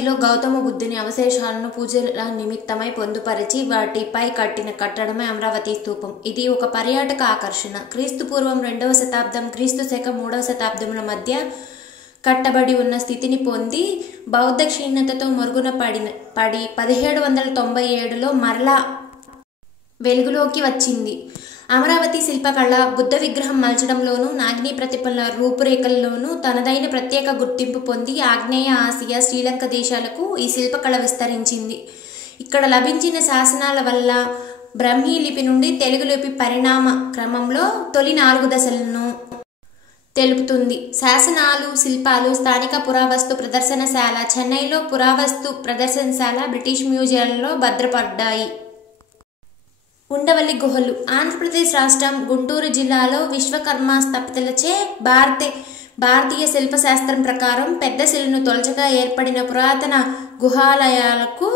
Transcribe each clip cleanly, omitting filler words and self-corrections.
అమరావతిలో గౌతమ బుద్ధుని అవశేషాలను పూజల నిమిత్తమై పొందుపరిచి వాటిపై కట్టిన కట్టడమే అమరావతి స్తూపం. ఇది ఒక పర్యాటక ఆకర్షణ. క్రీస్తు పూర్వం 2వ శతాబ్దం, క్రీస్తు శక 3వ శతాబ్దముల మధ్య కట్టబడి ఉన్న స్థితిని పొంది బౌద్ధ క్షీణతతో మరుగున పడి 1797లో మరలా వెలుగులోకి వచ్చింది. అమరావతి శిల్పకళ బుద్ధ విగ్రహం మలచడంలోనూ, నాగిని ప్రతిపల రూపురేఖల్లోనూ తనదైన ప్రత్యేక గుర్తింపు పొంది ఆగ్నేయ ఆసియా, శ్రీలంక దేశాలకు ఈ శిల్పకళ విస్తరించింది. ఇక్కడ లభించిన శాసనాల వల్ల బ్రహ్మీ లిపి నుండి తెలుగు లిపి పరిణామ క్రమంలో తొలి 4 దశలను తెలుపుతుంది. శాసనాలు, శిల్పాలు, స్థానిక పురావస్తు ప్రదర్శనశాల, చెన్నైలో పురావస్తు ప్రదర్శనశాల, బ్రిటిష్ మ్యూజియంలలో భద్రపడ్డాయి. ఉండవల్లి గుహలు ఆంధ్రప్రదేశ్ రాష్ట్రం గుంటూరు జిల్లాలో విశ్వకర్మ స్థపతులచే భారతీయ శిల్పశాస్త్రం ప్రకారం పెద్ద శిలను తొలచగా ఏర్పడిన పురాతన గుహాలయాలకు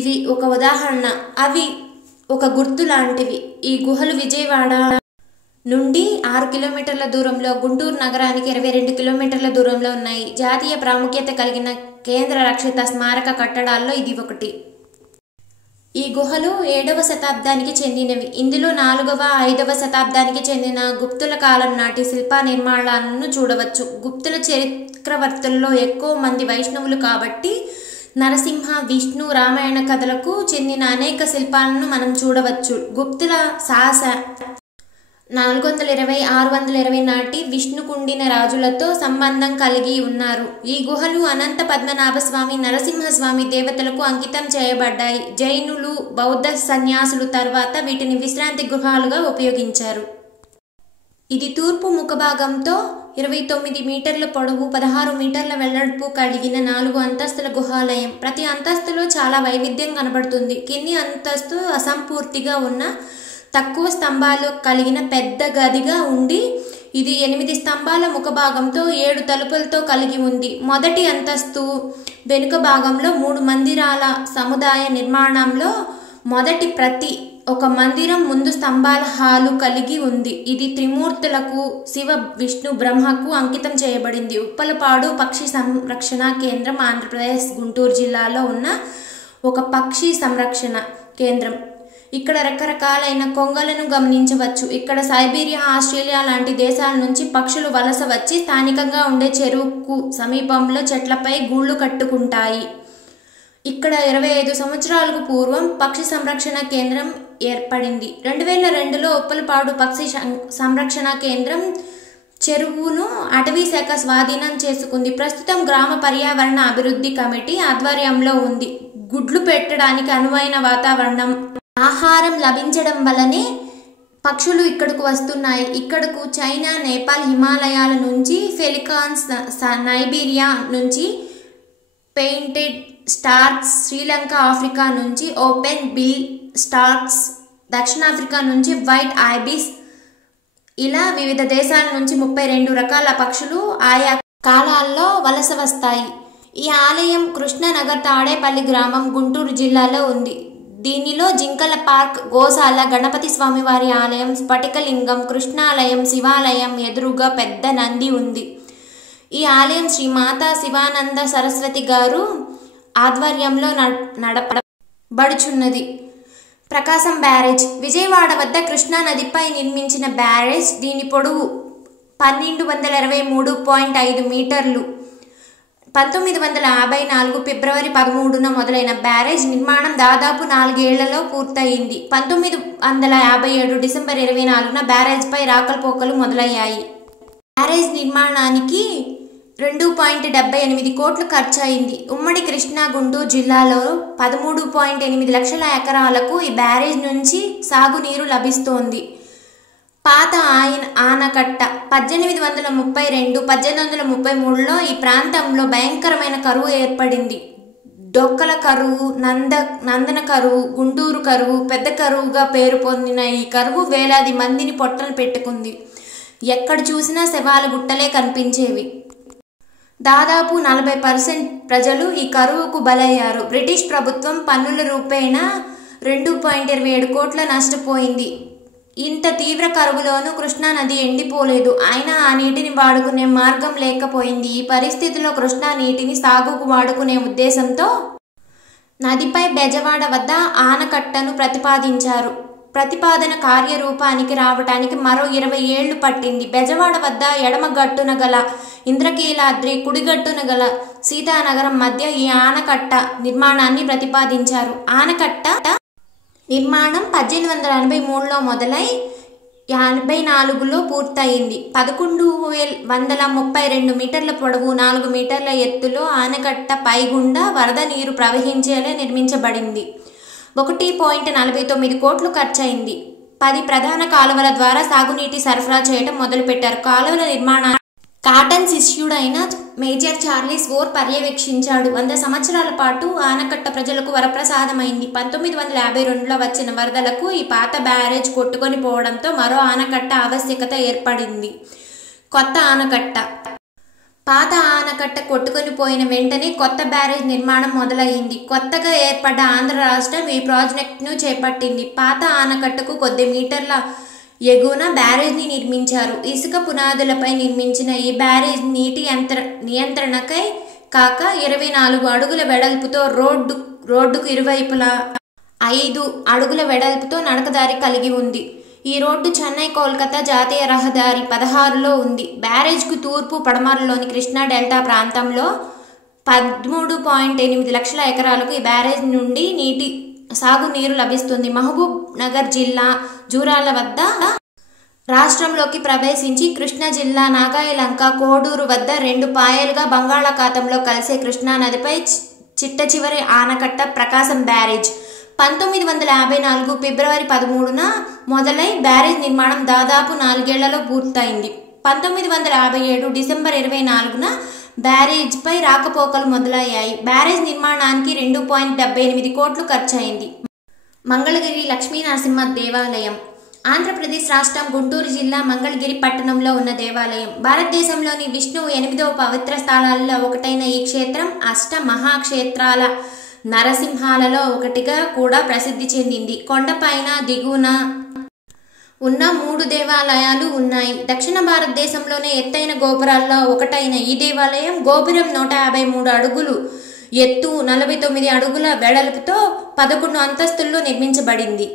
ఇవి ఒక ఉదాహరణ. అవి ఒక గుర్తు లాంటివి. ఈ గుహలు విజయవాడ నుండి 6 కిలోమీటర్ల దూరంలో, గుంటూరు నగరానికి 22 కిలోమీటర్ల దూరంలో ఉన్నాయి. జాతీయ ప్రాముఖ్యత కలిగిన కేంద్ర రక్షిత స్మారక కట్టడాల్లో ఇది ఒకటి. ఈ గుహలు 7వ శతాబ్దానికి చెందినవి. ఇందులో 4వ, 5వ శతాబ్దానికి చెందిన గుప్తుల కాలం నాటి శిల్ప నిర్మాణాలను చూడవచ్చు. గుప్తుల చక్రవర్తుల్లో ఎక్కువ మంది వైష్ణవులు కాబట్టి నరసింహ, విష్ణు, రామాయణ కథలకు చెందిన అనేక శిల్పాలను మనం చూడవచ్చు. గుప్తుల సాహస 420, 620 నాటి విష్ణుకుండిన రాజులతో సంబంధం కలిగి ఉన్నారు. ఈ గుహలు అనంత పద్మనాభస్వామి, నరసింహస్వామి దేవతలకు అంకితం చేయబడ్డాయి. జైనులు, బౌద్ధ సన్యాసులు తర్వాత వీటిని విశ్రాంతి గృహాలుగా ఉపయోగించారు. ఇది తూర్పు ముఖభాగంతో 29 మీటర్ల పొడవు, 16 మీటర్ల వెడల్పు కలిగిన 4 అంతస్తుల గుహాలయం. ప్రతి అంతస్తులో చాలా వైవిధ్యం కనబడుతుంది. కింది అంతస్తు అసంపూర్తిగా ఉన్న తక్కువ స్తంభాలు కలిగిన పెద్ద గదిగా ఉండి ఇది 8 స్తంభాల ముఖభాగంతో 7 తలుపులతో కలిగి ఉంది. మొదటి అంతస్తు వెనుక భాగంలో 3 మందిరాల సముదాయ నిర్మాణంలో మొదటి ప్రతి ఒక మందిరం ముందు స్తంభాల హాలు కలిగి ఉంది. ఇది త్రిమూర్తులకు, శివ, విష్ణు, బ్రహ్మకు అంకితం చేయబడింది. ఉప్పలపాడు పక్షి సంరక్షణ కేంద్రం ఆంధ్రప్రదేశ్ గుంటూరు జిల్లాలో ఉన్న ఒక పక్షి సంరక్షణ కేంద్రం. ఇక్కడ రకరకాలైన కొంగలను గమనించవచ్చు. ఇక్కడ సైబీరియా, ఆస్ట్రేలియా లాంటి దేశాల నుంచి పక్షులు వలస వచ్చి స్థానికంగా ఉండే చెరువుకు సమీపంలో చెట్లపై గూళ్ళు కట్టుకుంటాయి. ఇక్కడ 25 సంవత్సరాలకు పూర్వం పక్షి సంరక్షణ కేంద్రం ఏర్పడింది. 2002లో ఉప్పలపాడు పక్షి సంరక్షణ కేంద్రం చెరువును అటవీ శాఖ స్వాధీనం చేసుకుంది. ప్రస్తుతం గ్రామ పర్యావరణ అభివృద్ధి కమిటీ ఆధ్వర్యంలో ఉంది. గుడ్లు పెట్టడానికి అనువైన వాతావరణం, ఆహారం లభించడం వల్లనే పక్షులు ఇక్కడకు వస్తున్నాయి. ఇక్కడకు చైనా, నేపాల్, హిమాలయాల నుంచి ఫెలికాన్స్, నైబీరియా నుంచి పెయింటెడ్ స్టార్క్స్, శ్రీలంక, ఆఫ్రికా నుంచి ఓపెన్ బిల్ స్టార్క్స్, దక్షిణాఫ్రికా నుంచి వైట్ ఐబిస్, ఇలా వివిధ దేశాల నుంచి 32 రకాల పక్షులు ఆయా కాలాల్లో వలస వస్తాయి. ఈ ఆలయం కృష్ణనగర్ తాడేపల్లి గ్రామం, గుంటూరు జిల్లాలో ఉంది. దీనిలో జింకల పార్క్, గోశాల, గణపతి స్వామివారి ఆలయం, స్ఫటికలింగం, కృష్ణాలయం, శివాలయం, ఎదురుగా పెద్ద నంది ఉంది. ఈ ఆలయం శ్రీ మాతా శివానంద సరస్వతి గారు ఆధ్వర్యంలో నడపబడుచున్నది. ప్రకాశం బ్యారేజ్ విజయవాడ వద్ద కృష్ణా నదిపై నిర్మించిన బ్యారేజ్. దీని పొడవు 1223.5 మీటర్లు. 1954 ఫిబ్రవరి 13న మొదలైన బ్యారేజ్ నిర్మాణం దాదాపు 4 ఏళ్లలో పూర్తయింది. 1957 డిసెంబర్ 24న బ్యారేజ్పై రాకపోకలు మొదలయ్యాయి. బ్యారేజ్ నిర్మాణానికి 2.78 కోట్లు ఖర్చయింది. ఉమ్మడి కృష్ణా, గుంటూరు జిల్లాలో 13.8 లక్షల ఎకరాలకు ఈ బ్యారేజ్ నుంచి సాగునీరు లభిస్తోంది. పాత ఆనకట్ట 1832, 1833లో ఈ ప్రాంతంలో భయంకరమైన కరువు ఏర్పడింది. డొక్కల కరువు, నందన కరువు, గుంటూరు కరువు పెద్ద కరువుగా పేరు పొందిన ఈ కరువు వేలాది మందిని పొట్టన పెట్టుకుంది. ఎక్కడ చూసినా శవాల గుట్టలే కనిపించేవి. దాదాపు 40% ప్రజలు ఈ కరువుకు బలయ్యారు. బ్రిటిష్ ప్రభుత్వం పన్నుల రూపేణా 2.27 కోట్ల నష్టపోయింది. ఇంత తీవ్ర కరువులోనూ కృష్ణానది ఎండిపోలేదు. అయినా ఆ నీటిని వాడుకునే మార్గం లేకపోయింది. ఈ పరిస్థితిలో కృష్ణా నీటిని సాగుకు వాడుకునే ఉద్దేశంతో నదిపై బెజవాడ వద్ద ఆనకట్టను ప్రతిపాదించారు. ప్రతిపాదన కార్యరూపానికి రావటానికి మరో 20 ఏళ్లు పట్టింది. బెజవాడ వద్ద ఎడమ గట్టున గల ఇంద్రకీలాద్రి, కుడిగట్టున గల సీతానగరం మధ్య ఈ ఆనకట్ట నిర్మాణాన్ని ప్రతిపాదించారు. ఆనకట్ట నిర్మాణం 1883లో మొదలై 84లో పూర్తయింది. 1132 మీటర్ల పొడవు, 4 మీటర్ల ఎత్తులో ఆనకట్ట పైగుండా వరద నీరు ప్రవహించేలా నిర్మించబడింది. 1.49 కోట్లు ఖర్చయింది. 10 ప్రధాన కాలువల ద్వారా సాగునీటి సరఫరా చేయడం మొదలుపెట్టారు. కాలువల నిర్మాణాన్ని కాటన్ శిష్యుడైన మేజర్ చార్లెస్ ఓర్ పర్యవేక్షించాడు. 100 సంవత్సరాల పాటు ఆనకట్ట ప్రజలకు వరప్రసాదమైంది. 1952లో వచ్చిన వరదలకు ఈ పాత బ్యారేజ్ కొట్టుకొని పోవడంతో మరో ఆనకట్ట ఆవశ్యకత ఏర్పడింది. కొత్త ఆనకట్ట. పాత ఆనకట్ట కొట్టుకొని పోయిన వెంటనే కొత్త బ్యారేజ్ నిర్మాణం మొదలయ్యింది. కొత్తగా ఏర్పడ్డ ఆంధ్ర రాష్ట్రం ఈ ప్రాజెక్టును చేపట్టింది. పాత ఆనకట్టకు కొద్ది మీటర్ల ఎగువన బ్యారేజ్ని నిర్మించారు. ఇసుక పునాదులపై నిర్మించిన ఈ బ్యారేజ్ నీటి నియంత్రణకై కాక 24 అడుగుల వెడల్పుతో రోడ్డుకు ఇరువైపులా 5 అడుగుల వెడల్పుతో నడకదారి కలిగి ఉంది. ఈ రోడ్డు చెన్నై కోల్కతా జాతీయ రహదారి 16లో ఉంది. బ్యారేజ్కు తూర్పు పడమరలోని కృష్ణా డెల్టా ప్రాంతంలో 13.8 లక్షల ఎకరాలకు ఈ బ్యారేజ్ నుండి సాగునీరు లభిస్తుంది. మహబూబ్ నగర్ జిల్లా జూరాల వద్ద రాష్ట్రంలోకి ప్రవేశించి కృష్ణా జిల్లా నాగాయలంక, కోడూరు వద్ద 2 పాయలుగా బంగాళాఖాతంలో కలిసే కృష్ణా నదిపై చిట్ట చివరి ఆనకట్ట ప్రకాశం బ్యారేజ్. 1954 ఫిబ్రవరి 13న మొదలై బ్యారేజ్ నిర్మాణం దాదాపు 4 ఏళ్లలో పూర్తయింది. 1957 డిసెంబర్ 24న బ్యారేజ్పై రాకపోకలు మొదలయ్యాయి. బ్యారేజ్ నిర్మాణానికి 2.78 కోట్లు ఖర్చయింది. మంగళగిరి లక్ష్మీ నరసింహ దేవాలయం. ఆంధ్రప్రదేశ్ రాష్ట్రం గుంటూరు జిల్లా మంగళగిరి పట్టణంలో ఉన్న దేవాలయం. భారతదేశంలోని విష్ణువు 8వ పవిత్ర స్థలాల్లో ఒకటైన ఈ క్షేత్రం అష్ట మహాక్షేత్రాల నరసింహాలలో ఒకటిగా కూడా ప్రసిద్ధి చెందింది. కొండపైన దిగువన ఉన్న 3 దేవాలయాలు ఉన్నాయి. దక్షిణ భారతదేశంలోనే ఎత్తైన గోపురాల్లో ఒకటైన ఈ దేవాలయం గోపురం 153 అడుగులు ఎత్తు, 49 అడుగుల వెడల్పుతో 11 అంతస్తుల్లో నిర్మించబడింది.